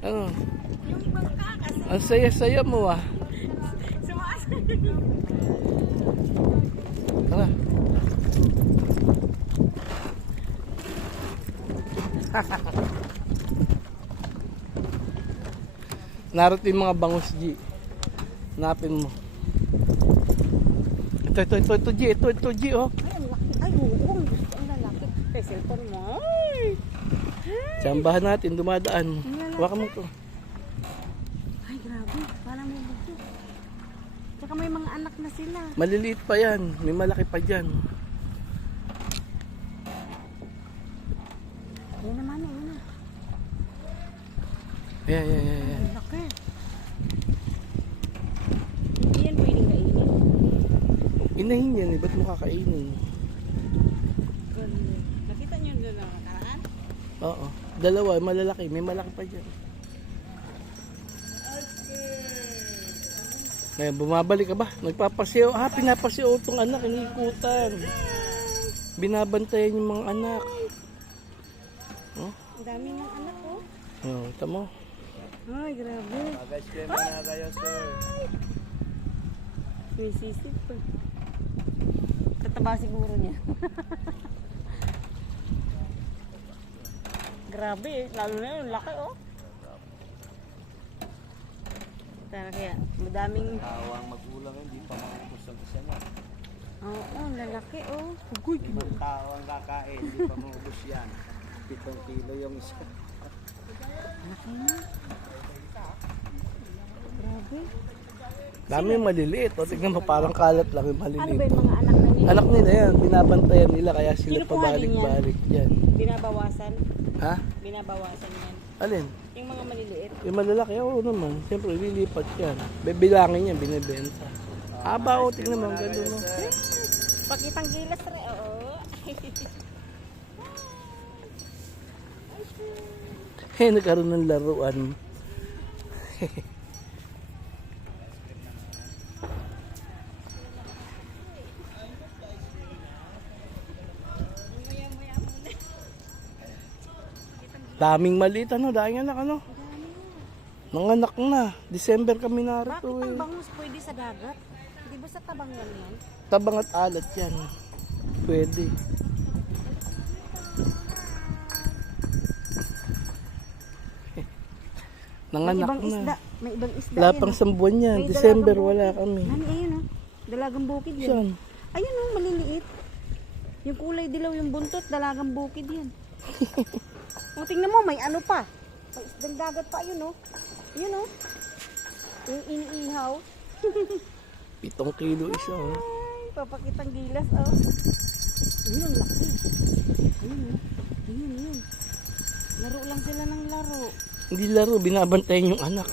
Ano? Yung bangka kasi. Ang saya-saya mo ah. Sumasay. Tara. Narito yung mga bangus, G. Hanapin mo. Ito, G. Ito, G, oh. Ay, ang laki. Ay, oo. Ang lalaki. Ay, cellphone mo. Ay. Sambahan natin, dumadaan. Hawakan mo to. Ay, grabe. Parang may buto. Tsaka may mga anak na sila. Maliliit pa yan. May malaki pa dyan. Yan naman, yan na. Ayan. Ang laki. Hindi yan pwedeng kainin. Inahin yan eh. Ba't mo kakainin? Nakita niyo doon ang nakaraan? Oo. Dalawa, malalaki. May malaki pa dyan. Ngayon, bumabalik ka ba? Nagpapasiyaw. Pinapasiyaw itong anak. Iniikutan. Binabantayan yung mga anak. Oh? Ang dami ng anak, oh. Oh, tamo. Ay, grabe. Guys, kayo muna kayo, sir. May sisip pa. Tataba siguro niya. Grabe eh. Lalo na yun. Laki, oh. Tara kaya, madaming... Tawang magulang, hindi pa maubos ang isa niya. Oo, lalaki, oh. Ugoy, Limang tao ang kakain, hindi pa maubos yan. 7 kilo yung isa. laki na. Grabe. Dami yung maliliit. O, tignan mo, parang kalat lang yung Ano ba maliliit. yung mga anak na nila? Anak nila yan. Binabantayan nila kaya sila Kinukuha din pabalik-balik dyan. Binabawasan? Ha? Binabawasan yan. Alin? Yung mga maliliit. Yung malalaki, oo naman. Siyempre, lilipat yan. Bibilangin yan, binibenta. Haba, o, tignan mo, ang ganda mo. Pakitang gilas rin, oo. Nagkaroon ng laruan. Daming maliit, ano? Daming anak, ano? Nanganak na. December kami Bakit narito ang eh. bangus pwede sa dagat? Di ba sa tabangan yan? Tabang at alat yan. Pwede. May Nanganak ibang isda. na. May ibang isda Wala yan, pang oh. sambuan yan. May December dalagang wala bukid. kami. Ano, ayun oh. Dalagang bukid yan. Saan? Ayun oh, maliliit. Yung kulay dilaw yung buntot, dalagang bukid yan. O tingnan mo, may ano pa. May isdang dagat pa, ayun oh. Ayun oh. Yung iniihaw. 7 kilo isa. Oh. Ay, papakitang gilas oh. Ayun ang laki. Ayun oh. Ayun. Laro lang sila ng laro. Hindi laro, binabantayan yung anak.